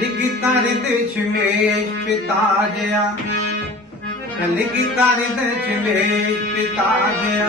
कलिगिता रिदच में पिता गया कलिगिता रिदच पिता गया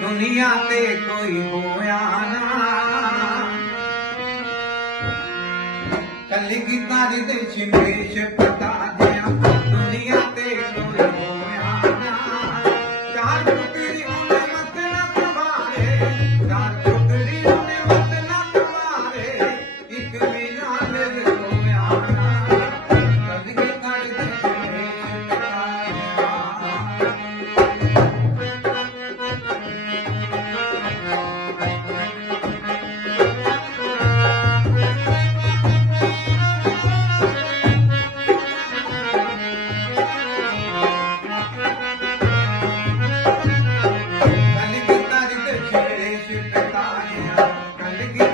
दुनिया ते कोई होया ना। कलिगिता रिदच में पिता गया दुनिया ते कोई होया ना। चार तेरी alegria.